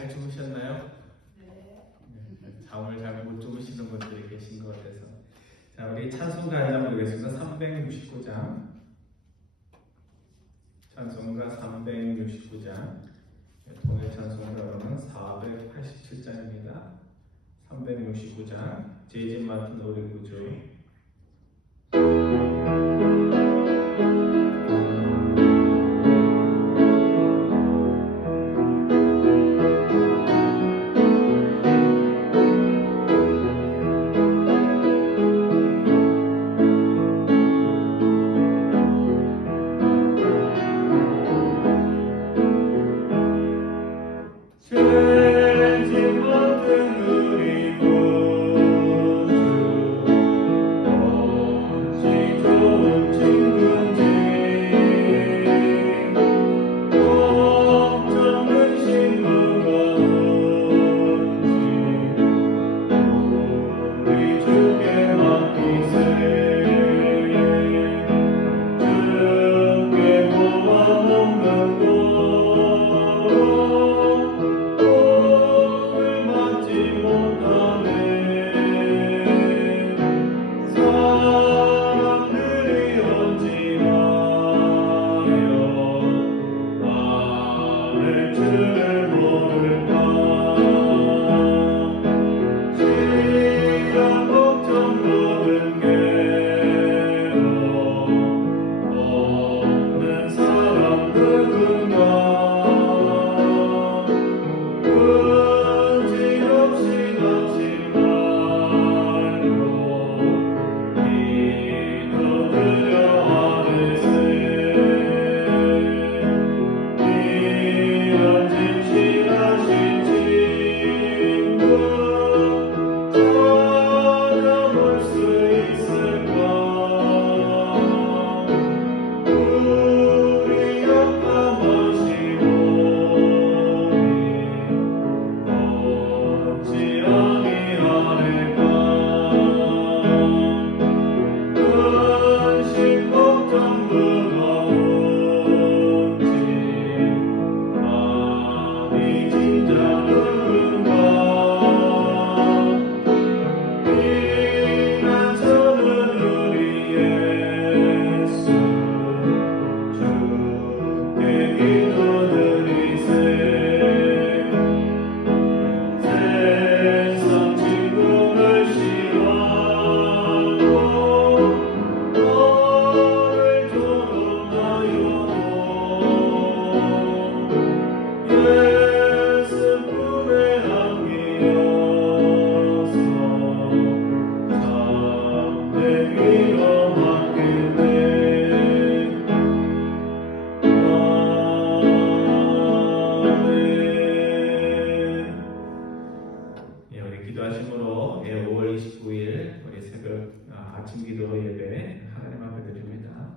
잘 주무셨나요? 네. 잠을 잘 못 주무시는 분들이 계신 것 같아서. 자, 우리 찬송가 한 장 보겠습니다. 369장. 찬송가 369장. 통일 찬송가로는 487장입니다. 369장. 제이진 마틴 노래구조. 기도하심으로 5월 29일 우리 새벽 아침 기도 예배 하나님 앞에 드립니다.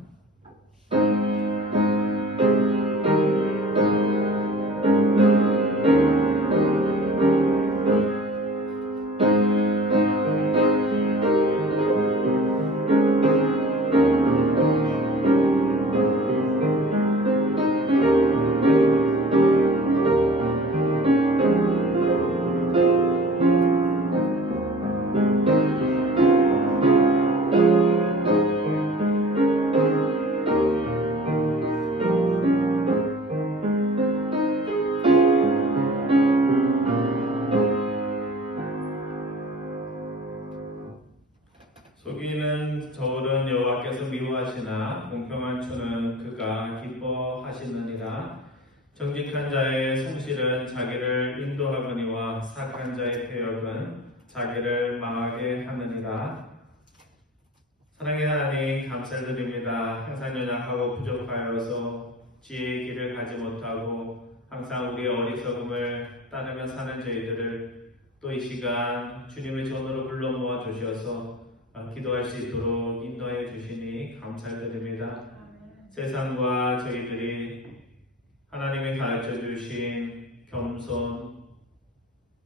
속이는 저울은 여호와께서 미워하시나 공평한 추는 그가 기뻐하시느니라. 정직한 자의 성실은 자기를 인도하거니와 사악한 자의 패역은 자기를 망하게 하느니라. 사랑의 하나님 감사드립니다. 항상 연약하고 부족하여서 지혜의 길을 가지 못하고 항상 우리의 어리석음을 따르며 사는 저희들을 또 이 시간 주님의 전으로 불러 모아 주셔서 기도할 수 있도록 인도해 주시니 감사드립니다. 세상과 저희들이 하나님이 가르쳐 주신 겸손,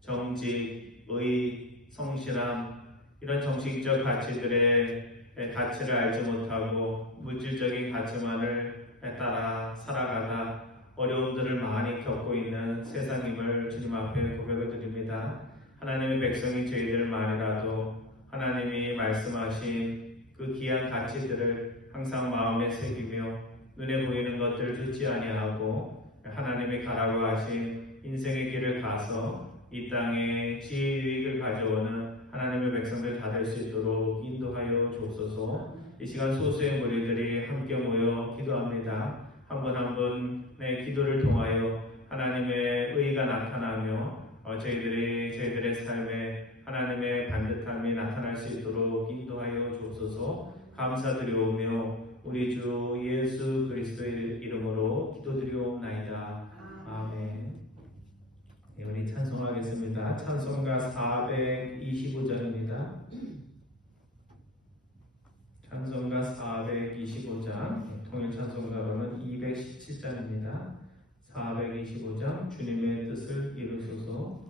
정직, 의, 성실함 이런 정신적 가치들의 가치를 알지 못하고 물질적인 가치만을 따라 살아가다 어려움들을 많이 겪고 있는 세상임을 주님 앞에 백성인 저희들만이라도 하나님이 말씀하신 그 귀한 가치들을 항상 마음에 새기며 눈에 보이는 것들을 듣지 아니하고 하나님이 가라고 하신 인생의 길을 가서 이 땅에 지혜의익을 가져오는 하나님의 백성들 다 될 수 있도록 인도하여 주옵소서. 이 시간 소수의 무리들이 함께 모여 기도합니다. 한 분 한 분의 기도를 통하여 하나님의 의가 나타나며 저희들의 삶에 하나님의 반듯함이 나타날 수 있도록 인도하여 주옵소서. 감사드리오며 우리 주 예수 그리스도의 이름으로 기도드리옵나이다. 아멘. 네, 우리 찬송하겠습니다. 찬송가 425장입니다. 찬송가 425장, 통일 찬송가로는 217장입니다. 425장, 주님의 뜻을 이루소서.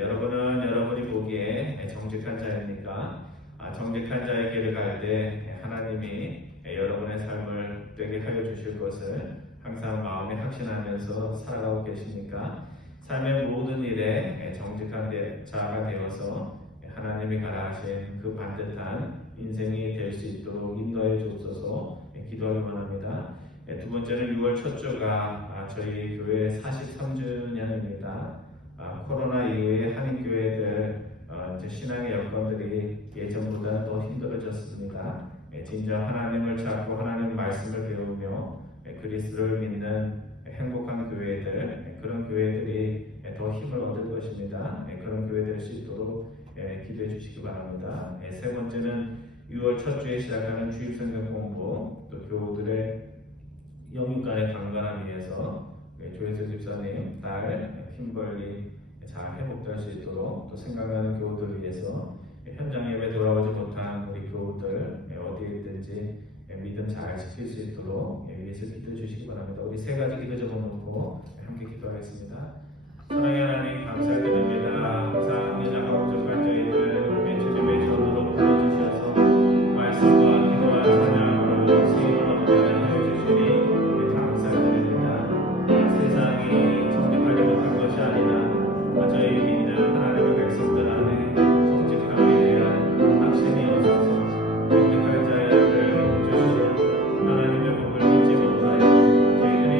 여러분은 여러분이 보기에 정직한 자입니까? 정직한 자의 길을 갈 때 하나님이 여러분의 삶을 되게 하여 주실 것을 항상 마음에 확신하면서 살아가고 계십니까? 삶의 모든 일에 정직한 자가 되어서 하나님이 가라 하신 그 반듯한 인생이 될 수 있도록 인도해 주옵소서. 기도하기만 합니다. 두 번째는 6월 첫 주가 저희 교회 43주년입니다. 코로나 이후에 한인교회들 신앙의 여건들이 예전보다 더 힘들어졌습니다. 진정 하나님을 찾고 하나님 말씀을 배우며 그리스도를 믿는 행복한 교회들, 그런 교회들이 더 힘을 얻을 것입니다. 그런 교회 될 수 있도록 기도해 주시기 바랍니다. 세 번째는 6월 첫 주에 시작하는 주입성경 공부, 또 교우들의 영육간의 강건함을 위해서 조혜수 집사님 딸 힘벌리 잘 회복될 수 있도록, 또 생각나는 교우들을 위해서 현장 예배 돌아오지 못한 우리 교우들 어디에 있든지 믿음 잘 지킬 수 있도록 위해서 기도해 주시기 바랍니다. 우리 세 가지 기도 적어놓고 함께 기도하겠습니다. 사랑의 하나님 감사드립니다. 항상 연약하고 부족한 저희들 주님의 전으로 불러주셔서 말씀과 기도와 찬양으로 수임을 얻게 하여 주시니 감사드립니다. 세상이 정직하지 못한 것이 아니라 저희 믿는 하나님의 백성들 안에 정직함에 대한 확신이 없어서 정직한 자의 아들 주시는 하나님의 복을 믿지 못하여 저희들이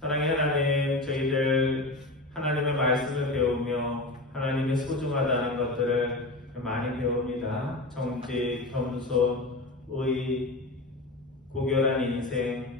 사랑의 하나님, 저희들 하나님의 말씀을 배우며 하나님의 소중하다는 것들을 많이 배웁니다. 정직, 겸손, 의, 고결한 인생,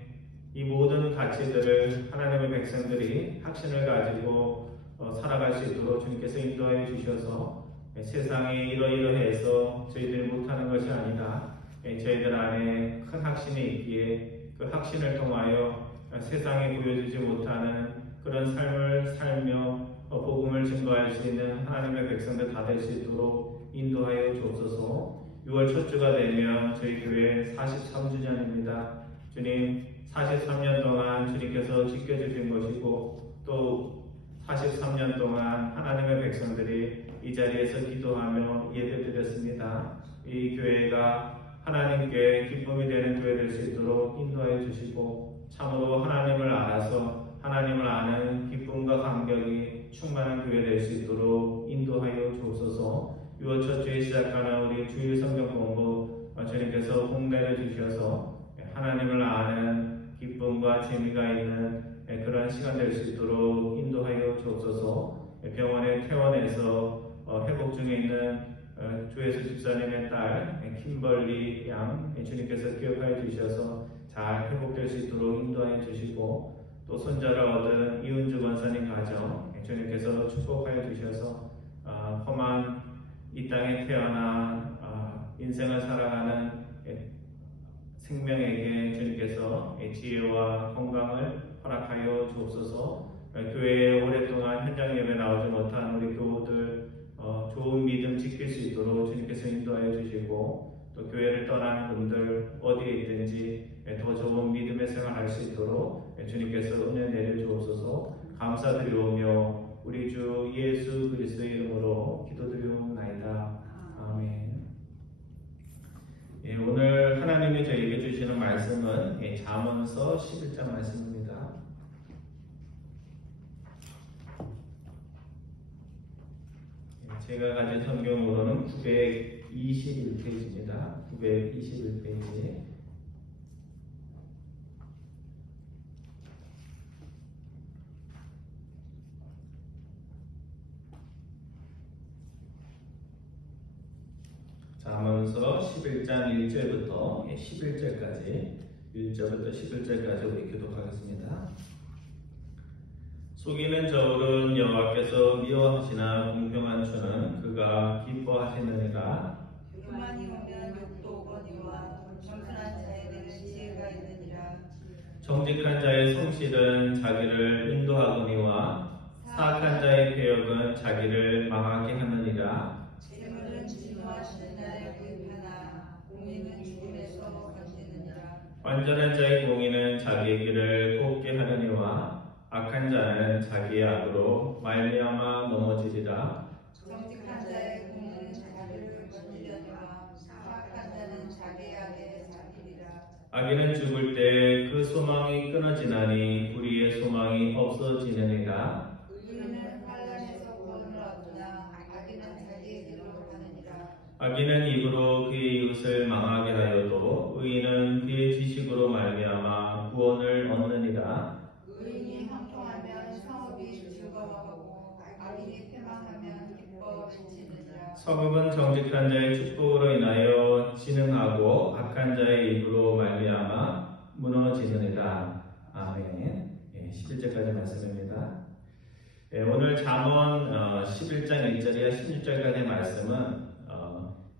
이 모든 가치들을 하나님의 백성들이 확신을 가지고 살아갈 수 있도록 주님께서 인도하여 주셔서 세상에 이러이러해서 저희들이 못하는 것이 아니라 저희들 안에 큰 확신이 있기에 그 확신을 통하여 세상에 보여주지 못하는 그런 삶을 살며 복음을 증거할 수 있는 하나님의 백성들 다 될 수 있도록 인도하여 주옵소서. 6월 첫 주가 되면 저희 교회 43주년입니다. 주님, 43년 동안 주님께서 지켜주신 것이고 또 43년 동안 하나님의 백성들이 이 자리에서 기도하며 예배드렸습니다. 이 교회가 하나님께 기쁨이 되는 교회 될 수 있도록 인도하여 주시고 참으로 하나님을 알아서 하나님을 아는 기쁨과 감격이 충만한 교회 될 수 있도록 인도하여 주옵소서. 6월 첫 주에 시작하는 우리 주일 성경 공부 주님께서 홍대를 주셔서 하나님을 아는 기쁨과 재미가 있는 그런 시간 될 수 있도록 인도하여 주옵소서. 병원에 퇴원해서 회복 중에 있는 주예수 집사님의 딸 킴벌리 양 주님께서 기억하여 주셔서 잘 회복될 수 있도록 인도하여 주시고 또 손자를 얻은 이은주 권사님 가정 주님께서 축복하여 주셔서 험한 이 땅에 태어나 인생을 살아가는 생명에게 주님께서 지혜와 건강을 허락하여 주옵소서. 교회에 오랫동안 현장 예배 나오지 못한 우리 교우들 좋은 믿음 지킬 수 있도록 주님께서 인도하여 주시고 또 교회를 떠난 분들 어디에 있든지 더 좋은 믿음의 생활할 수 있도록 주님께서 은혜 내려 주옵소서. 감사드리오며 우리 주 예수 그리스도의 이름으로 기도드리옵나이다. 아멘. 오늘 하나님이 저에게 주시는 말씀은 잠언서 11장 말씀입니다. 제가 가진 성경으로는 921페이지입니다. 921페이지. 잠언서 11장 1절부터 11절까지 1절부터 11절까지 우리 교독하겠습니다. 속이는 저울은 여호와께서 미워하시나 공평한 주는 그가 기뻐하시느니라. 교만이 오면 욕도 오거니와 겸손한 자에게는 지혜가 있느니라. 정직한 자의 성실은 자기를 인도하거니와 사악한 자의 배역은 자기를 망하게 하느니라. 재물은 진노하시는 날에 구입하나 공의는 죽음에서 건지느니라. 완전한 자의 공의는 자기의 길을 곱게 하느니와 악한 자는 자기의 악으로 말미암아 넘어지리라. 정직한 자의 공은 자기를 건지려니와 사악한 자는 자기 악에 잡히리라. 악인은 죽을 때 그 소망이 끊어지나니 불의의 소망이 없어지느니라. 의인은 환난에서 구원을 얻으나 악인은 자기의 길로 가느니라. 악인은 입으로 그의 이웃을 망하게 하여도 의인은 그의 지식으로 말미암아 구원을 얻느니라. 의인이 형통하면 성읍이 즐거워하고 악인이 패망하면 기뻐 외치느니라. 성읍은 정직한 자의 축복으로 인하여 진흥하고 악한 자의 입으로 말미암아 무너지느니라. 아멘. 11절까지 말씀입니다. 오늘 잠언 11장 1절에서 16절까지의 말씀은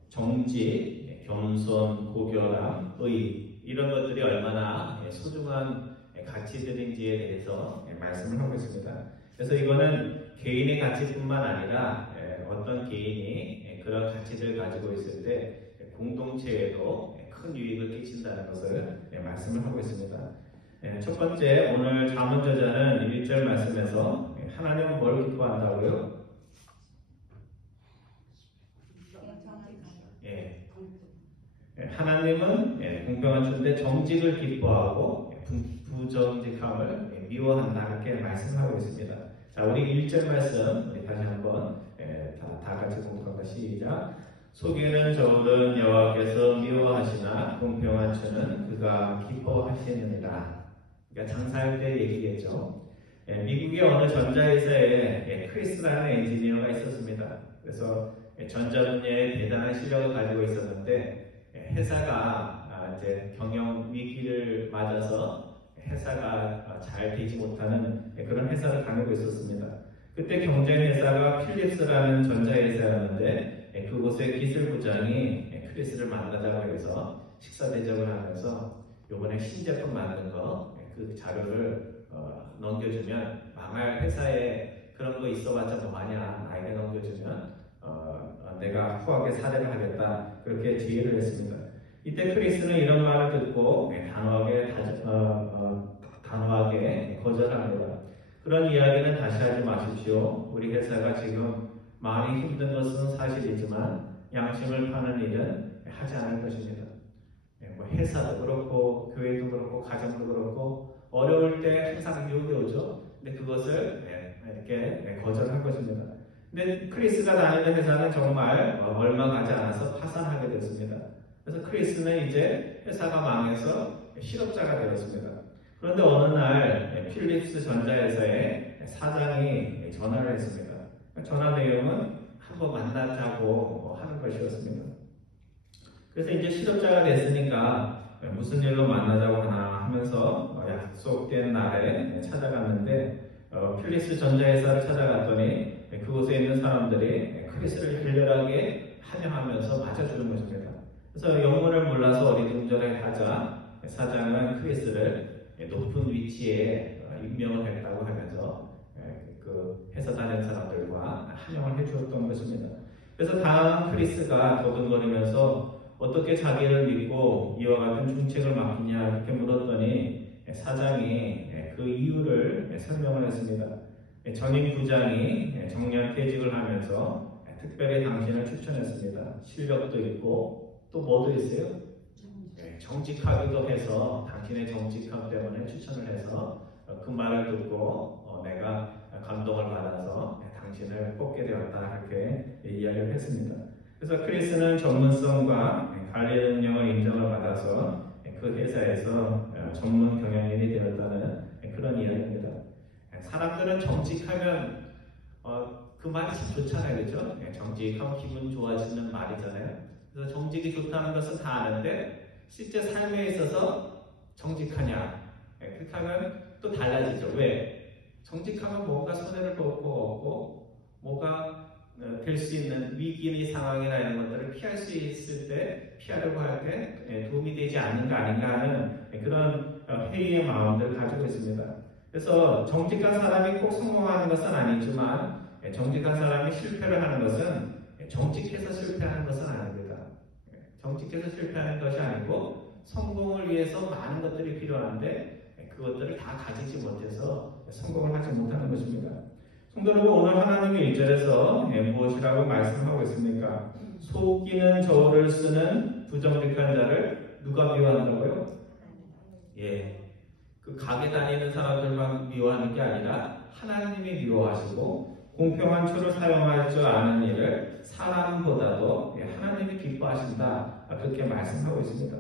정직, 겸손, 고결함, 의 이런 것들이 얼마나 소중한 가치들인지에 대해서 말씀을 하고 있습니다. 그래서 이거는 개인의 가치뿐만 아니라 어떤 개인이 그런 가치들을 가지고 있을 때 공동체에도 큰 유익을 끼친다는 것을 말씀을 하고 있습니다. 첫 번째, 오늘 잠언 저자는 1절 말씀에서 하나님은 뭘 기뻐한다고요? 하나님은 공평한 주인데 정직을 기뻐하고 부정직함을 미워한다, 이렇게 말씀하고 있습니다. 자, 우리 1절 말씀 우리 다시 한번 다 같이 공부합니다. 시작. 속에는 저울은 여호와께서 미워하시나 공평한 주는 그가 기뻐하시느니라. 그러니까 장사할 때 얘기겠죠. 미국의 어느 전자회사에 크리스라는 엔지니어가 있었습니다. 그래서 전자분야에 대단한 실력을 가지고 있었는데 회사가 이제 경영 위기를 맞아서 회사가 잘 되지 못하는 그런 회사를 다니고 있었습니다. 그때 경쟁 회사가 필립스라는 전자회사였는데 그곳의 기술부장이 크리스를 만나자고 해서 식사 대접을 하면서 요번에 신제품 만든 거 그 자료를 넘겨주면 망할 회사에 그런 거 있어봤자 뭐하냐, 나에게 넘겨주면 내가 후하게 사례를 하겠다, 그렇게 지휘를 했습니다. 이때 크리스는 이런 말을 듣고 단호하게 거절합니다. 그런 이야기는 다시 하지 마십시오. 우리 회사가 지금 많이 힘든 것은 사실이지만 양심을 파는 일은 하지 않을 것입니다. 회사도 그렇고 교회도 그렇고 가정도 그렇고 어려울 때 항상 유혹이 오죠. 근데 그것을 이렇게 거절할 것입니다. 근데 크리스가 다니는 회사는 정말 얼마 가지 않아서 파산하게 됐습니다. 그래서 크리스는 이제 회사가 망해서 실업자가 되었습니다. 그런데 어느 날 필립스 전자회사의 사장이 전화를 했습니다. 전화 내용은 한번 만나자고 하는 것이었습니다. 그래서 이제 실업자가 됐으니까 무슨 일로 만나자고 하나 하면서 약속된 날에 찾아갔는데 필립스 전자회사를 찾아갔더니 그곳에 있는 사람들이 크리스를 열렬하게 환영하면서 맞아주는 것입니다. 그래서 영문을 몰라서 어리둥절해 하자 사장은 크리스를 높은 위치에 임명을 했다고 하면서 그 회사 다니는 사람들과 환영을 해주었던 것입니다. 그래서 다음 크리스가 도둑거리면서 어떻게 자기를 믿고 이와 같은 중책을 맡기냐 이렇게 물었더니 사장이 그 이유를 설명을 했습니다. 전임 부장이 정년퇴직을 하면서 특별히 당신을 추천했습니다. 실력도 있고 또 뭐도 있어요? 정직하기도 해서 당신의 정직함 때문에 추천을 해서 그 말을 듣고 내가 감동을 받아서 당신을 뽑게 되었다, 이렇게 이야기를 했습니다. 그래서 크리스는 전문성과 관리 능력을 인정을 받아서 그 회사에서 전문 경영인이 되었다는 그런 이야기입니다. 사람들은 정직하면 그 말이 참 좋잖아요, 그렇죠? 정직하면 기분 좋아지는 말이잖아요. 그래서 정직이 좋다는 것은 다 아는데 실제 삶에 있어서 정직하냐? 그렇게 하면 또 달라지죠. 왜? 정직하면 뭔가 손해를 볼 거 없고 뭐가 될 수 있는 위기의 상황이나 이런 것들을 피할 수 있을 때, 피하려고 할 때 도움이 되지 않는 거 아닌가 하는 그런 회의의 마음들을 가지고 있습니다. 그래서 정직한 사람이 꼭 성공하는 것은 아니지만 정직한 사람이 실패를 하는 것은 정직해서 실패하는 것은 아닙니다. 정직해서 실패하는 것이 아니고 성공을 위해서 많은 것들이 필요한데 그것들을 다 가지지 못해서 성공을 하지 못하는 것입니다. 성도 여러분, 오늘 하나님의 1절에서 무엇이라고 말씀하고 있습니까? 속이는 저울을 쓰는 부정직한 자를 누가 미워한다고요? 그 가게 다니는 사람들만 미워하는 게 아니라 하나님이 미워하시고 공평한 초를 사용할 줄 아는 일을 사람보다도 하나님이 기뻐하신다. 그렇게 말씀하고 있습니다.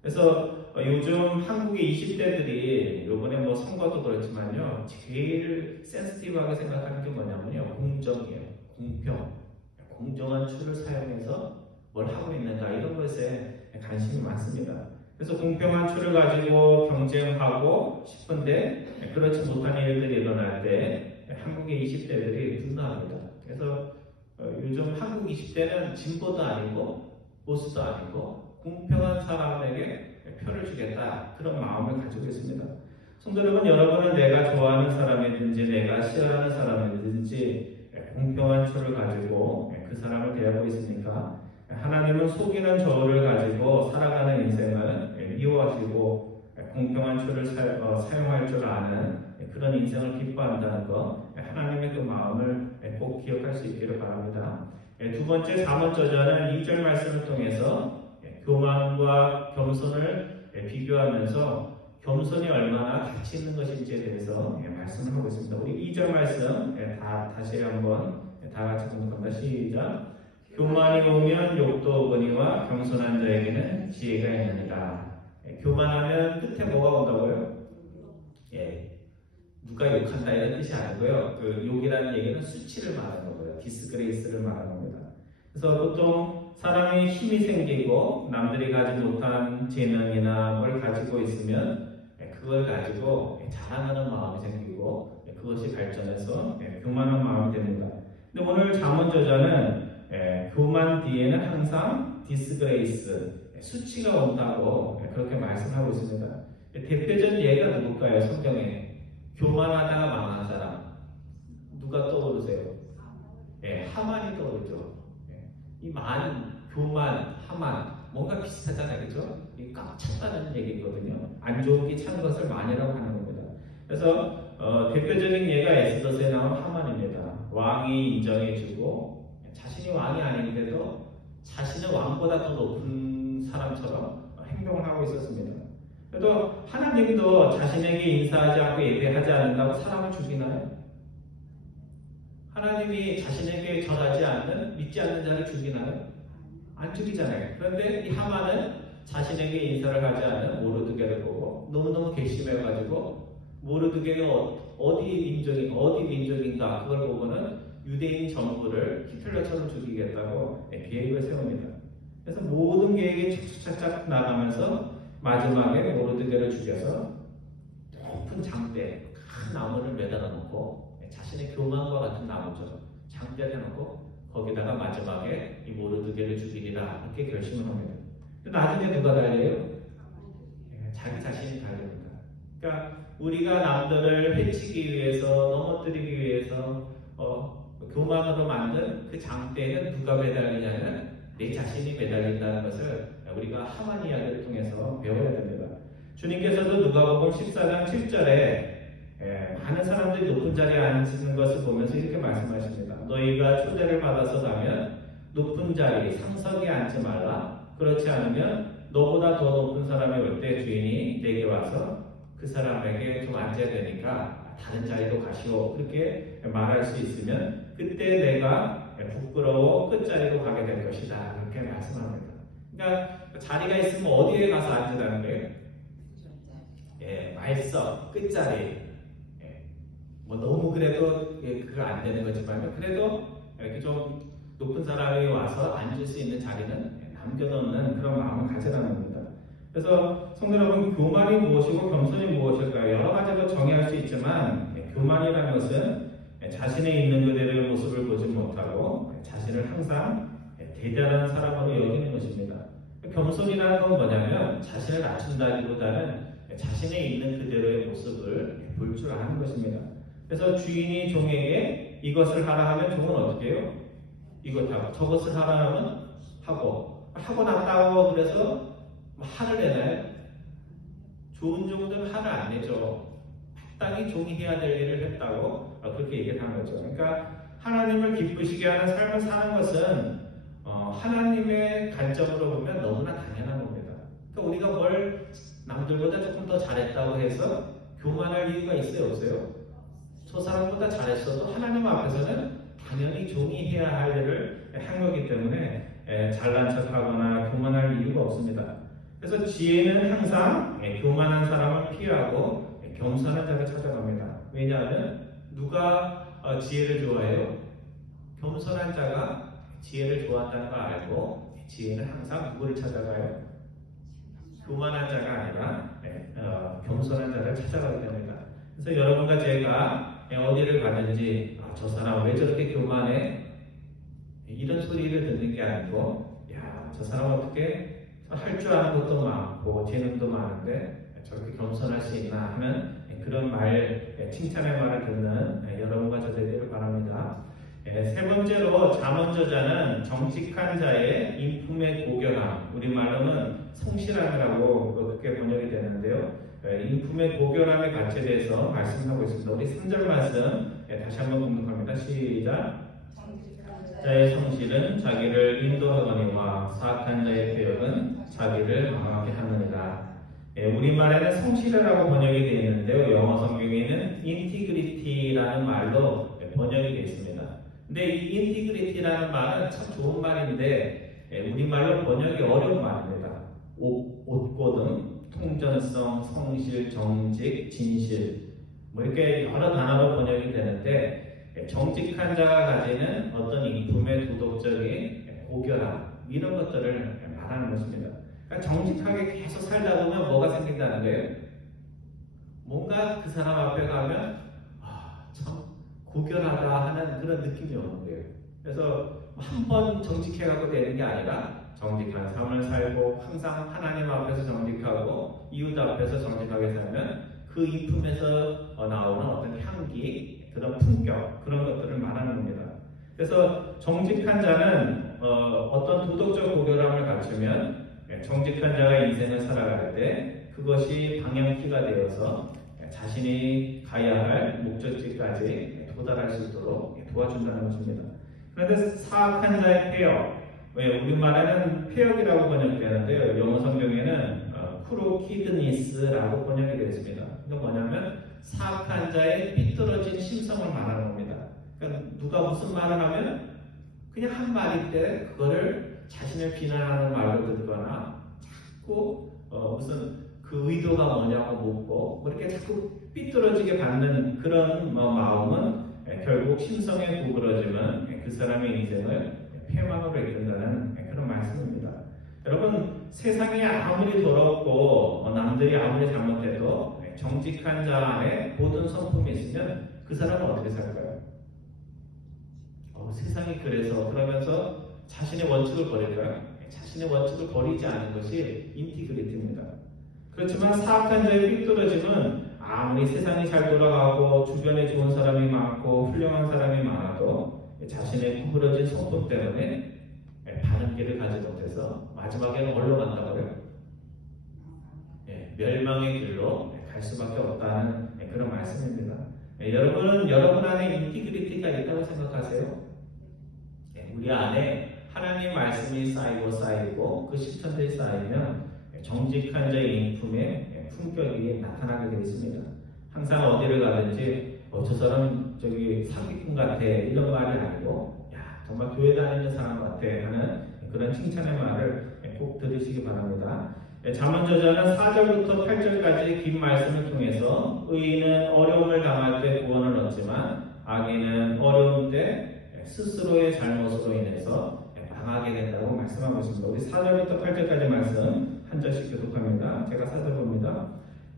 그래서 요즘 한국의 20대들이 이번에 뭐 선거도 그렇지만요, 제일 센시티브하게 생각하는 게 뭐냐면요, 공정이에요. 공정한 툴을 사용해서 뭘 하고 있는가, 이런 것에 관심이 많습니다. 그래서 공평한 툴을 가지고 경쟁하고 싶은데 그렇지 못한 일들이 일어날 때 한국의 20대들이 분노합니다. 그래서 요즘 한국 20대는 진보도 아니고 보수도 아니고 공평한 사람에게 표를 주겠다, 그런 마음을 가지고 있습니다. 성도 여러분, 여러분은 내가 좋아하는 사람이든지 내가 싫어하는 사람이든지 공평한 표를 가지고 그 사람을 대하고 있으니까 하나님은 속이는 저울을 가지고 살아가는 인생을 미워하시고 공평한 표를 사용할 줄 아는 그런 인생을 기뻐한다는 것, 하나님의 그 마음을 꼭 기억할 수 있기를 바랍니다. 두 번째 4번저자는 2절 말씀을 통해서 교만과 겸손을 비교하면서 겸손이 얼마나 가치 있는 것인지에 대해서 말씀을 하고 있습니다. 우리 2절 말씀 다시 한번 다 같이 공독합니다. 시작. 교만이 오면 욕도 오거니와 겸손한 자에게는 지혜가 있느니라. 교만하면 끝에 뭐가 온다고요? 누가 욕한다 이런 뜻이 아니고요. 그 욕이라는 얘기는 수치를 말하는 거고요. 디스그레이스를 말하는 겁니다. 그래서 보통 사람이 힘이 생기고 남들이 가지 못한 재능이나 뭘 가지고 있으면 그걸 가지고 자랑하는 마음이 생기고 그것이 발전해서 교만한 마음이 됩니다. 근데 오늘 잠언 저자는 교만 뒤에는 항상 디스그레이스, 수치가 온다고 그렇게 말씀하고 있습니다. 대표적인 예가 누굴까요? 성경에 교만하다가 망한 사람 누가 떠오르세요? 하만이 떠오르죠. 이 교만, 하만 뭔가 비슷하잖아요, 그렇죠? 이 꽉 찼다는 얘기거든요. 안 좋은 게 찬 것을 만이라고 하는 겁니다. 그래서 대표적인 예가 에스더스에 나온 하만입니다. 왕이 인정해주고 자신이 왕이 아닌데도 자신은 왕보다 더 높은 사람처럼 행동을 하고 있었습니다. 그래도 하나님도 자신에게 인사하지 않고 예배하지 않는다고 사람을 죽이나요? 하나님이 자신에게 절하지 않는, 믿지 않는 자를 죽이나요? 안 죽이잖아요. 그런데 이 하만은 자신에게 인사를 하지 않는 모르드게를 보고 너무너무 괘씸해가지고 모르드게는 어디 민족인가 그걸 보고는 유대인 전부를 히틀러처럼 죽이겠다고 계획을 세웁니다. 그래서 모든 계획이 착착착 나가면서 마지막에 모르드게를 죽여서 높은 장대, 큰 나무를 매달아 놓고 자신의 교만과 같은 나무죠. 장대를 해놓고 거기다가 마지막에 이 모르드게를 죽이리라 이렇게 결심을 합니다. 나중에 누가 달려요? 자기 자신이 달립니다. 그러니까 우리가 남들을 해치기 위해서, 넘어뜨리기 위해서 교만으로 만든 그 장대에는 누가 매달리냐면 내 자신이 매달린다는 것을 우리가 하만 이야기를 통해서 배워야 됩니다. 주님께서도 누가복음 14장 7절에 많은 사람들이 높은 자리에 앉는 것을 보면서 이렇게 말씀하십니다. 너희가 초대를 받아서 가면 높은 자리, 상석에 앉지 말라. 그렇지 않으면 너보다 더 높은 사람이 올 때 주인이 내게 와서 그 사람에게 좀 앉아야 되니까 다른 자리로 가시오. 그렇게 말할 수 있으면 그때 내가 부끄러워 끝자리로 가게 될 것이다. 그렇게 말씀합니다. 그러니까 자리가 있으면 어디에 가서 앉으라는 거예요? 말석, 끝자리. 뭐 너무 그래도 그거 안 되는 거지만 그래도 이렇게 좀 높은 사람이 와서 앉을 수 있는 자리는 남겨놓는 그런 마음을 가지라는 겁니다. 그래서 성도 여러분, 교만이 무엇이고 겸손이 무엇일까요? 여러 가지로 정의할 수 있지만 교만이라는 것은 자신의 있는 그대로의 모습을 보지 못하고 자신을 항상 대단한 사람으로 여기는 것입니다. 겸손이라는 건 뭐냐면 자신을 낮춘다기보다는 자신의 있는 그대로의 모습을 볼 줄 아는 것입니다. 그래서 주인이 종에게 이것을 하라 하면 종은 어떻게 해요? 이것하고 저것을 하라 하면 하고 났다고 그래서 화를 내나요? 좋은 종들은 화를 안 내죠. 마땅히 종이 해야 될 일을 했다고 그렇게 얘기를 한 거죠. 그러니까 하나님을 기쁘시게 하는 삶을 사는 것은 하나님의 관점으로 보면 너무나 당연한 겁니다. 그러니까 우리가 뭘 남들보다 조금 더 잘했다고 해서 교만할 이유가 있어요, 없어요? 저 사람보다 잘했어도 하나님 앞에서는 당연히 종이 해야 할 일을 한 거기 때문에 잘난 척하거나 교만할 이유가 없습니다. 그래서 지혜는 항상 교만한 사람을 피하고 겸손한 자를 찾아갑니다. 왜냐하면 누가 지혜를 좋아해요? 겸손한 자가 지혜를 좋아한다는 걸 알고 지혜는 항상 누구를 찾아가요? 교만한 자가 아니라 겸손한 자를 찾아가게 됩니다. 그래서 여러분과 제가 어디를 가든지 저 사람 왜 저렇게 교만해? 이런 소리를 듣는 게 아니고 저 사람 어떻게 할 줄 아는 것도 많고 재능도 많은데 저렇게 겸손할 수 있나 하는 그런 칭찬의 말을 듣는 여러분과 저 되기를 바랍니다. 세 번째로 잠언저자는 정직한 자의 인품의 고결함, 우리말로는 성실함이라고 그렇게 번역이 되는데요. 인품의 고결함의 가치에 대해서 말씀하고 있습니다. 우리 3절 말씀 다시 한번 공독합니다. 시작. 자의 성실은 자기를 인도하거니와 사악한 자의 표역은 자기를 망하게 하느니라. 우리말에는 성실이라고 번역이 되어 있는데요. 영어 성경에는 인티그리티라는 말로 번역이 되어 있습니다. 근데 이 인티그리티라는 말은 참 좋은 말인데 우리말로 번역이 어려운 말입니다. 옷고등, 통전성, 성실, 정직, 진실 이렇게 여러 단어로 번역이 되는데 정직한 자가 가지는 어떤 인품의 도덕적인 고결함 이런 것들을 말하는 것입니다. 그러니까 정직하게 계속 살다 보면 뭐가 생긴다는 거예요? 뭔가 그 사람 앞에 가면 참 고결하다 하는 그런 느낌이 오는 거예요. 그래서 한 번 정직해가고 되는 게 아니라 정직한 삶을 살고 항상 하나님 앞에서 정직하고 이웃 앞에서 정직하게 살면 그 인품에서 나오는 어떤 향기 그런 품격 그런 것들을 말하는 겁니다. 그래서 정직한 자는 어떤 도덕적 고결함을 갖추면 정직한 자가 인생을 살아갈 때 그것이 방향키가 되어서 자신이 가야 할 목적지까지 도달할 수 있도록 도와준다는 것입니다. 그런데 사악한 자의 폐역, 우리말에는 폐역이라고 번역되는데요. 영어 성경에는 크로키드니스라고 번역이 되어 있습니다. 이건 뭐냐면 사악한 자의 삐뚤어진 심성을 말하는 겁니다. 그러니까 누가 무슨 말을 하면 그냥 한 말인데 그거를 자신을 비난하는 말로 듣거나 자꾸 무슨 그 의도가 뭐냐고 묻고 이렇게 자꾸 삐뚤어지게 받는 그런 마음은 결국 심성에 구부러지면 그 사람의 인생을 폐망으로 이끈다는 그런 말씀입니다. 여러분 세상이 아무리 더럽고 남들이 아무리 잘못해도 정직한 자 안에 모든 성품이 있으면 그 사람은 어떻게 살까요? 세상이 그러면서 자신의 원칙을 버릴까요? 자신의 원칙을 버리지 않은 것이 인티그리티입니다. 그렇지만 사악한 자의 삐뚤어짐은 아무리 세상이 잘 돌아가고 주변에 좋은 사람이 많고 훌륭한 사람이 많아도 자신의 구부러진 성품 때문에 바른 길을 가지 못해서 마지막에는 어디로 간다고 해요? 멸망의 길로 갈 수밖에 없다는 그런 말씀입니다. 여러분은 여러분 안에 인티그리티가 있다고 생각하세요? 우리 안에 하나님 말씀이 쌓이고 그 실천들이 쌓이면 정직한 자의 인품의 품격이 나타나게 되어 있습니다. 항상 어디를 가든지 저 사람 사기꾼 같아 이런 말이 아니고 정말 교회 다니는 사람 같아 하는 그런 칭찬의 말을 꼭 들으시기 바랍니다. 잠언저자는 4절부터 8절까지 긴 말씀을 통해서 의인은 어려움을 당할 때 구원을 얻지만 악인은 어려움 때 스스로의 잘못으로 인해서 망하게 된다고 말씀하고 있습니다. 우리 4절부터 8절까지 말씀 한 절씩 교독합니다. 제가 4절 봅니다.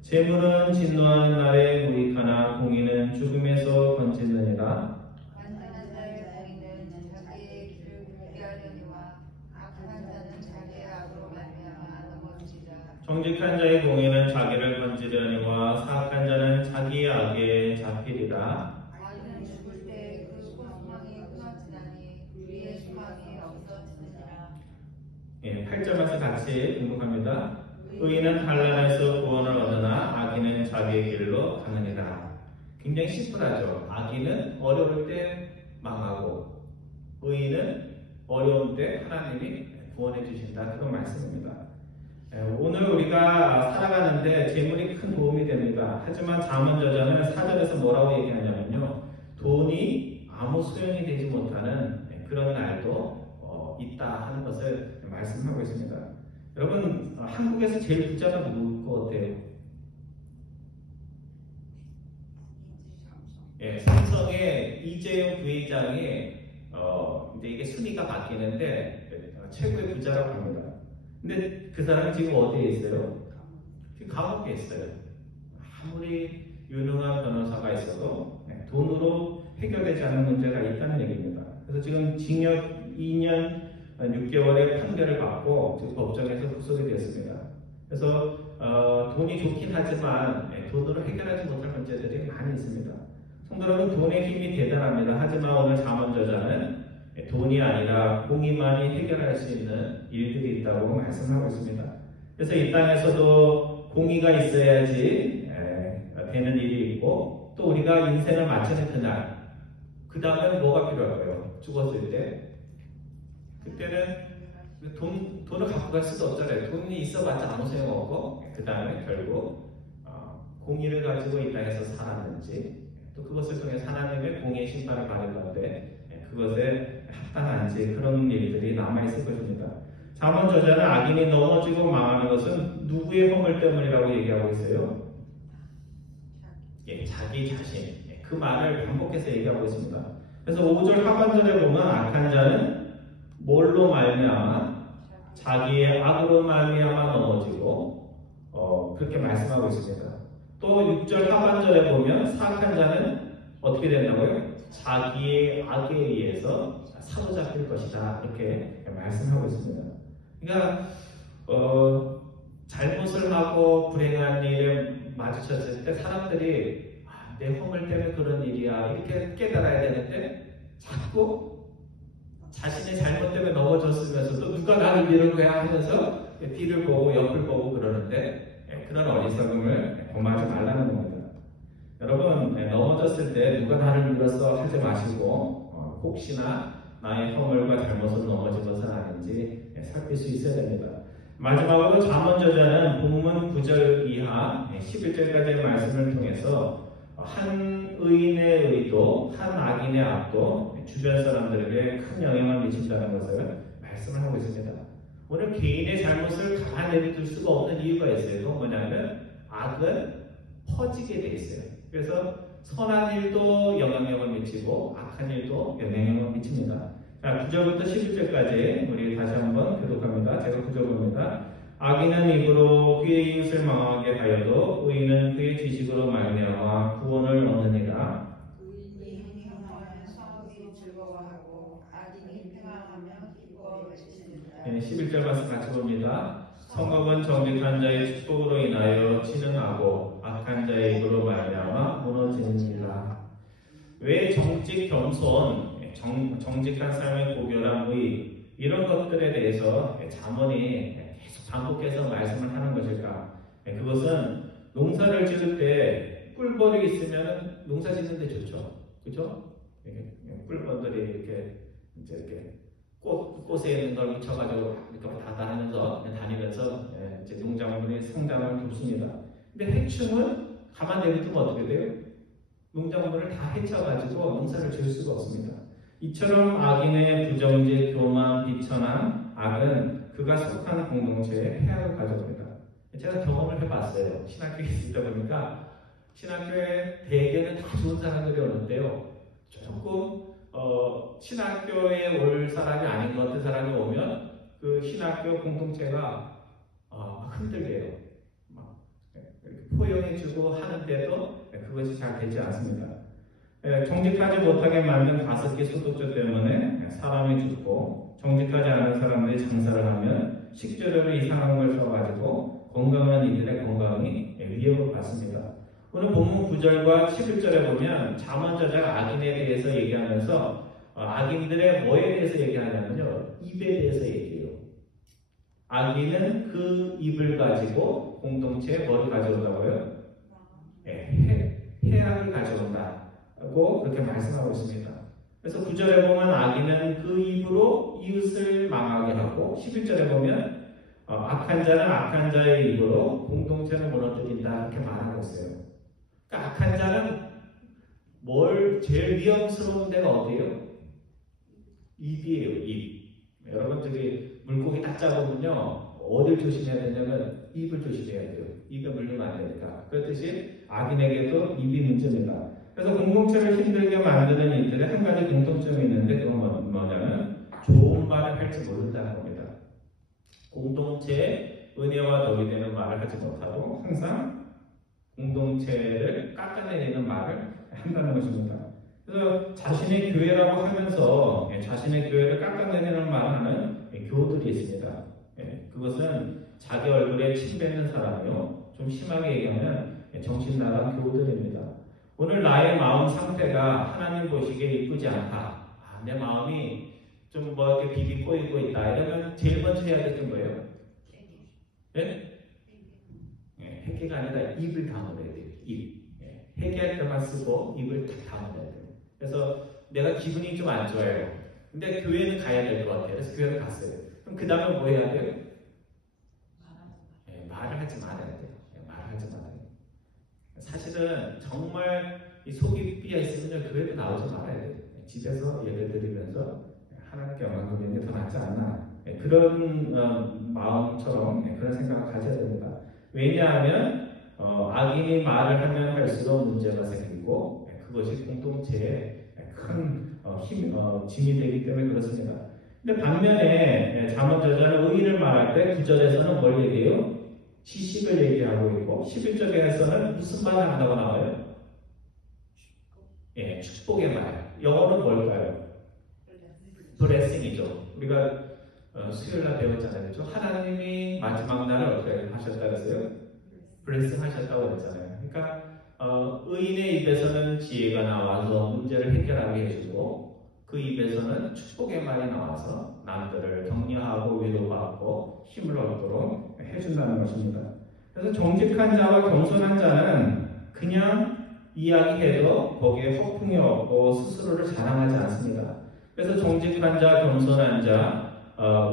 재물은 진노하는 날에 무익하나 공의는 죽음에서 건지느니라. 완전한 자의 공의는 자기의 길을 굽게 하려니와 악한 자는 자기의 악으로 말미암아 넘어지리라. 정직한 자의 공의는 자기를 건지려니와 사악한 자는 자기의 악에 잡히리라. 악인은 죽을 때 그 소망이 끊어지나니 그의 소망이 없어지느니라. 8절 말씀 같이 공독합니다. 의인은 환난에서 구원을 얻으나 악인은 자기의 길로 가느니라. 굉장히 심플하죠. 악인은 어려울 때 망하고 의인은 어려울 때 하나님이 구원해 주신다. 그런 말씀입니다. 오늘 우리가 살아가는데 재물이 큰 도움이 됩니다. 하지만 잠언저자는 4절에서 뭐라고 얘기하냐면요. 돈이 아무 소용이 되지 못하는 그런 날도 있다 하는 것을 말씀하고 있습니다. 여러분, 한국에서 제일 부자가 누구일 것 같아요? 삼성의 이재용 부회장이 이제 이게 순위가 바뀌는데 최고의 부자라고 합니다. 근데 그 사람이 지금 어디에 있어요? 지금 감옥에 있어요. 아무리 유능한 변호사가 있어도 돈으로 해결되지 않는 문제가 있다는 얘기입니다. 그래서 지금 징역 2년 6개월의 판결을 받고 지금 법정에서 구속이 됐습니다. 그래서 돈이 좋긴 하지만 돈으로 해결하지 못할 문제들이 많이 있습니다. 성도 여러분, 돈의 힘이 대단합니다. 하지만 오늘 잠언저자는 돈이 아니라 공의만이 해결할 수 있는 일들이 있다고 말씀하고 있습니다. 그래서 이 땅에서도 공의가 있어야지 되는 일이 있고, 또 우리가 인생을 마치는 그날, 그 다음에는 뭐가 필요할까요? 죽었을 때 그때는 돈을 갖고 갈 수도 없잖아요. 돈이 있어봤자 아무 소용없고, 그 다음에 결국 공의를 가지고 이 땅에서 살았는지, 또 그것을 통해서 하나님의 공의의 심판을 받은 건데 그것에 합당한지, 그런 일들이 남아있을 것입니다. 잠언저자는 악인이 넘어지고 망하는 것은 누구의 허물 때문이라고 얘기하고 있어요? 자기 자신. 그 말을 반복해서 얘기하고 있습니다. 그래서 5절 하반절에 보면 악한 자는 뭘로 말미암아? 자기의 악으로 말미암아 넘어지고 그렇게 말씀하고 있습니다. 또 6절 하반절에 보면 사악한 자는 어떻게 된다고요? 자기의 악에 의해서 사로잡힐 것이다. 이렇게 말씀하고 있습니다. 그러니까 잘못을 하고 불행한 일에 마주쳤을 때 사람들이 내 허물 때문에 그런 일이야 이렇게 깨달아야 되는데 자꾸 자신의 잘못 때문에 넘어졌으면서도 누가 나를 이런 거야 하면서 뒤를 보고 옆을 보고 그러는데 그런 어리석음을 범하지 말라는 겁니다. 여러분, 넘어졌을 때 누가 나를 밀었어 하지 마시고 혹시나 나의 허물과 잘못으로 넘어진 것은 아닌지 살필 수 있어야 됩니다. 마지막으로 잠언저자는 본문 9절 이하 11절까지의 말씀을 통해서 한 의인의 의도, 한 악인의 악도 주변 사람들에게 큰 영향을 미친다는 것을 말씀을 하고 있습니다. 오늘 개인의 잘못을 가만히 내비둘 수가 없는 이유가 있어요. 그건 뭐냐면 악은 퍼지게 돼 있어요. 그래서 선한 일도 영향력을 미치고 악한 일도 영향력을 미칩니다. 자, 9절부터 11절까지 우리 다시 한번 교독합니다. 제가 9절 봅니다. 악인은 입으로 그의 이웃을 망하게 하여도 의인은 그의 지식으로 말미암아 구원을 얻느니라. 의인이 행하면 성읍이 즐거워하고 악인이 평안하며 기뻐 외치느니라. 11절 말씀 같이 봅니다. 성읍은 정직한 자의 축복으로 인하여 진흥하고 악한 자의 입으로 말미암아 무너지느니라. 왜 정직, 겸손, 정직한 삶의 고결함, 의 이런 것들에 대해서 잠언이 계속 반복해서 말씀을 하는 것일까? 그것은 농사를 지을 때 꿀벌이 있으면 농사 짓는데 좋죠, 그렇죠? 꿀벌들이 이렇게 꽃에 있는 걸 묻혀가지고 이렇게 다니면서 이제 농작물이 성장을 돕습니다. 근데 해충은 가만 내비두면 어떻게 돼요? 농작물을 다 해쳐가지고 농사를 지을 수가 없습니다. 이처럼 악인의 부정직, 교만, 비천함, 악은 그가 속한 공동체에 해악을 가져옵니다. 제가 경험을 해봤어요. 신학교에 있다 보니까 신학교에 대개는 다 좋은 사람들이 오는데요. 조금 신학교에 올 사람이 아닌 것 같은 사람이 오면 그 신학교 공동체가 흔들려요. 포용해주고 하는데도 그것이 잘 되지 않습니다. 정직하지 못하게 만든 가습기 소독조 때문에 사람이 죽고, 정직하지 않은 사람들이 장사를 하면 식재료를 이상한 걸 써가지고 건강한 이들의 건강이 위협을 받습니다. 오늘 본문 9절과 11절에 보면 잠언저자가 악인에 대해서 얘기하면서 악인들의 뭐에 대해서 얘기하냐면요, 입에 대해서 얘기해요. 악인은 그 입을 가지고 공동체에 뭐를 가져온다고요? 해악을 가져온다고 그렇게 말씀하고 있습니다. 그래서 9절에 보면 악인은 그 입으로 이웃을 망하게 하고 11절에 보면 악한 자는 악한 자의 입으로 공동체를 무너뜨린다 이렇게 말하고 있어요. 그러니까 악한 자는 제일 위험스러운 데가 어디예요? 입이에요. 입. 여러분 저기 물고기 딱 잡으면요 어딜 조심해야 되냐면 입을 조심해야 돼요. 입에 물리면 안 되니까. 그렇듯이 악인에게도 입이 문제입니다. 그래서 공동체를 힘들게 만드는 이들의 한 가지 공통점이 있는데 그건 뭐냐면 좋은 말을 할지 모른다는 겁니다. 공동체에 은혜와 덕이 되는 말을 하지 못하고 항상 공동체를 깎아내리는 말을 한다는 것입니다. 그래서 자신의 교회라고 하면서 자신의 교회를 깎아내리는 말을 하는 교우들이 있습니다. 그것은 자기 얼굴에 침 뱉는 사람이요. 좀 심하게 얘기하면 정신 나간 교우들입니다. 오늘 나의 마음 상태가 하나님 보시기에 이쁘지 않다. 내 마음이 좀 뭐 이렇게 비비 꼬이고 있다. 이러면 제일 먼저 해야 될 게 뭐예요? 회개가 아니라 입을 다물어야 돼요. 입. 회개할 때만 쓰고 입을 탁 다물어야 돼요. 그래서 내가 기분이 좀 안 좋아요. 근데 교회는 가야 될 것 같아요. 그래서 교회를 갔어요. 그럼 그 다음에 뭐 해야 돼요? 말을 하지 말아야 돼요. 말을 하지 말아야 돼요. 사실은 정말 이 속이 삐어 있으면 교회도 나오지 말아야 돼요. 집에서 예배 드리면서 하나님께 영광 돌리는 게 더 낫지 않나. 그런 마음처럼 그런 생각을 가져야 됩니다. 왜냐하면 악인이 말을 하면 할수록 문제가 생기고 그것이 공동체에 큰 짐이 되기 때문에 그렇습니다. 근데 반면에 잠언저자는 의인을 말할 때 9절에서는 뭘 얘기해요? 지식을 얘기하고 있고 11절에서는 무슨 말을 한다고 나와요? 축복의 말. 영어는 뭘까요? blessing이죠. 우리가 수요일날 배웠잖아요. 그렇죠? 하나님이 마지막 날을 어떻게 하셨다 그랬어요? blessing 하셨다고 그랬잖아요. 그러니까 의인의 입에서는 지혜가 나와서 문제를 해결하게 해주고 그 입에서는 축복의 말이 나와서 남들을 격려하고 위로받고 힘을 얻도록 해준다는 것입니다. 그래서 정직한 자와 겸손한 자는 그냥 이야기해도 거기에 허풍이 없고 스스로를 자랑하지 않습니다. 그래서 정직한 자, 겸손한 자,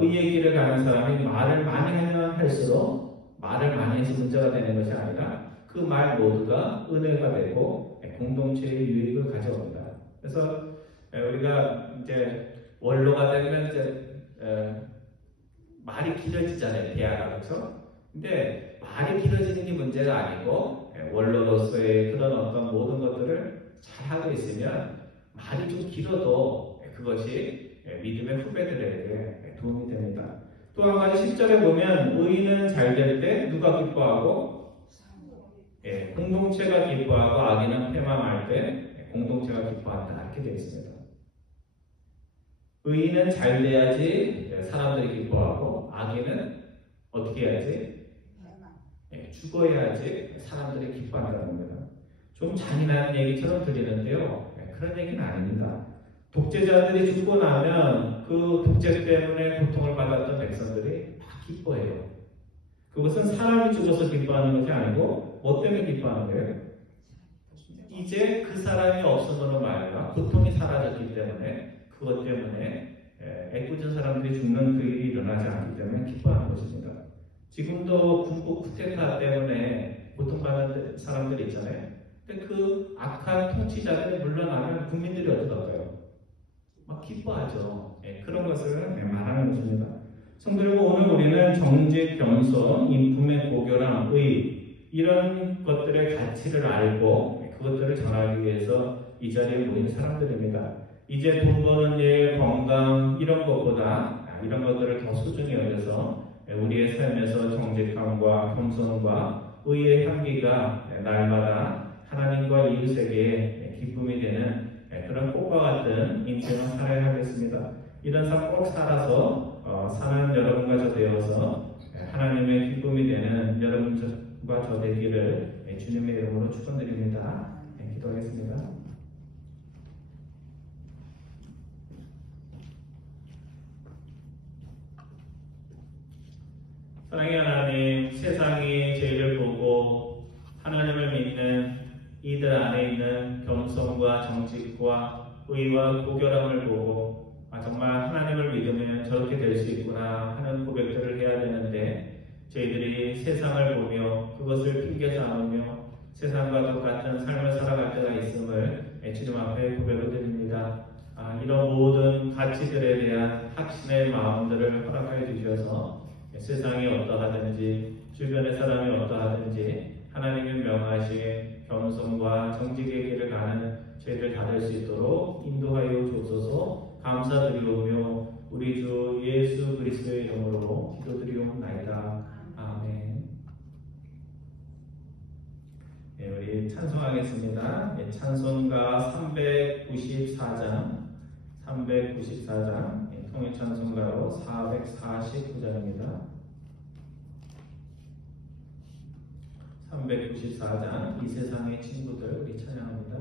의의 길을 가는 사람이 말을 많이 하면 할수록 말을 많이 해서 문제가 되는 것이 아니라 그 말 모두가 은혜가 되고 공동체의 유익을 가져옵니다. 그래서 우리가 이제 원로가 되면 이제 말이 길어지잖아요. 대화가 그렇죠? 근데 말이 길어지는 게 문제가 아니고 원로로서의 그런 어떤 모든 것들을 잘하고 있으면 말이 좀 길어도 그것이 믿음의 후배들에게 도움이 됩니다. 또 한 가지 10절에 보면 의인은 잘 될 때 누가 기뻐하고 공동체가 기뻐하고 악인은 패망할 때 공동체가 기뻐한다 이렇게 되어 있습니다. 의인은 잘 돼야지 사람들이 기뻐하고 악인은 어떻게 해야지? 죽어야지 사람들이 기뻐한다는 겁니다. 좀 잔인한 얘기처럼 들리는데요. 그런 얘기는 아닙니다. 독재자들이 죽고 나면 그 독재 때문에 고통을 받았던 백성들이 다 기뻐해요. 그것은 사람이 죽어서 기뻐하는 것이 아니고 뭐 때문에 기뻐하는 거예요? 이제 그 사람이 없음으로 말미암아 고통이 사라졌기 때문에 그것 때문에 애꿎은 사람들이 죽는 그 일이 일어나지 않기 때문에 기뻐하는 것입니다. 지금도 군부 쿠데타 때문에 고통받는 사람들이 있잖아요. 근데 그 악한 통치자들이 물러나면 국민들이 어떨까요? 막 기뻐하죠. 그런 것을 말하는 것입니다. 성도 여러분, 오늘 우리는 정직, 겸손, 인품의 고결함, 의 이런 것들의 가치를 알고 그것들을 전하기 위해서 이 자리에 모인 사람들입니다. 이제 돈 버는 일, 건강 이런 것보다 이런 것들을 더 소중히 여겨서 우리의 삶에서 정직함과 겸손과 의의 향기가 날마다 하나님과 이웃에게 기쁨이 되는 그런 꽃과 같은 인생을 살아야 하겠습니다. 이런 삶 꼭 살아서 사는 여러분과 저 되어서 하나님의 기쁨이 되는 여러분과 저 되기를 주님의 이름으로 축원드립니다. 기도하겠습니다. 이들 안에 있는 겸손과 정직과 의와 고결함을 보고 정말 하나님을 믿으면 저렇게 될 수 있구나 하는 고백들을 해야 되는데 저희들이 세상을 보며 그것을 핑계 삼으며 세상과 똑같은 삶을 살아갈 때가 있음을 주님 앞에 고백을 드립니다. 이런 모든 가치들에 대한 확신의 마음들을 허락하여 주셔서 세상이 어떠하든지 주변의 사람이 어떠하든지 하나님이 명하신 겸손과 정직의 길을 가는 저희들 다 될 수 있도록 인도하여 주옵소서. 감사드리오며 우리 주 예수 그리스도의 이름으로 기도드리옵나이다. 아멘. 우리 찬송하겠습니다. 찬송가 394장 통일찬송가로 449장입니다. 394장 이 세상의 친구들 우리 찬양합니다.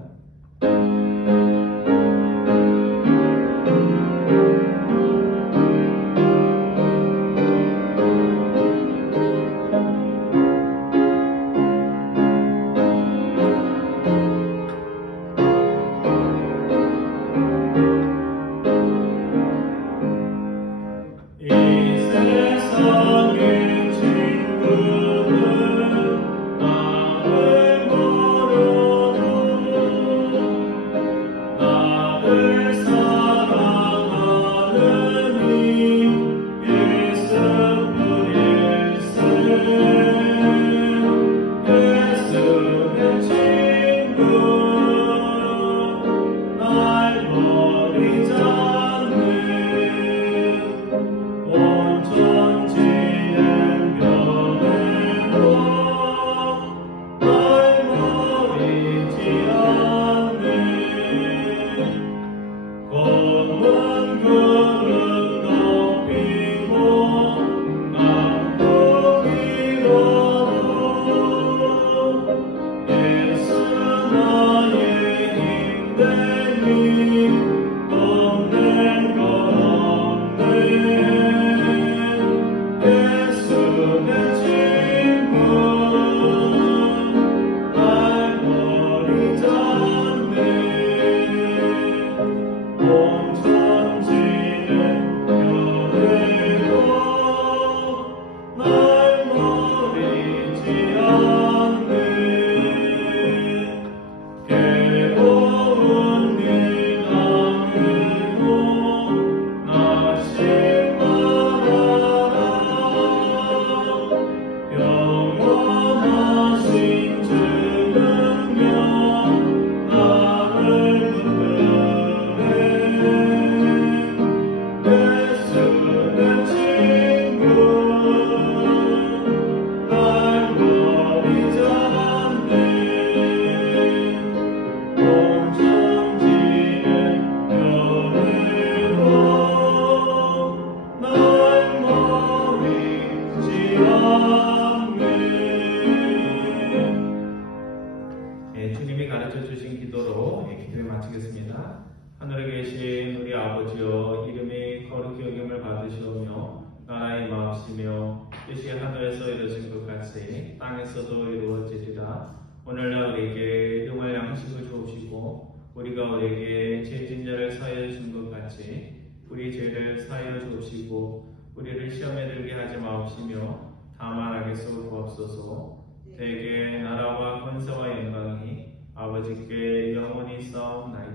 주님이 가르쳐 주신 기도로 기도를 마치겠습니다. 하늘에 계신 우리 아버지여, 이름이 거룩히 여김을 받으시오며 나라의 마옵시며 뜻이 하늘에서 이루어진 것 같이 땅에서도 이루어지리라. 오늘날 우리에게 일용할 양식을 주옵시고 우리가 우리에게 죄진 자를 사하여 준 것 같이 우리 죄를 사하여 주옵시고 우리를 시험에 들게 하지 마옵시며 다만 악에서 구하옵소서. 대개 나라와 권세와 영광이 아버지께 영원히 싸움나이다.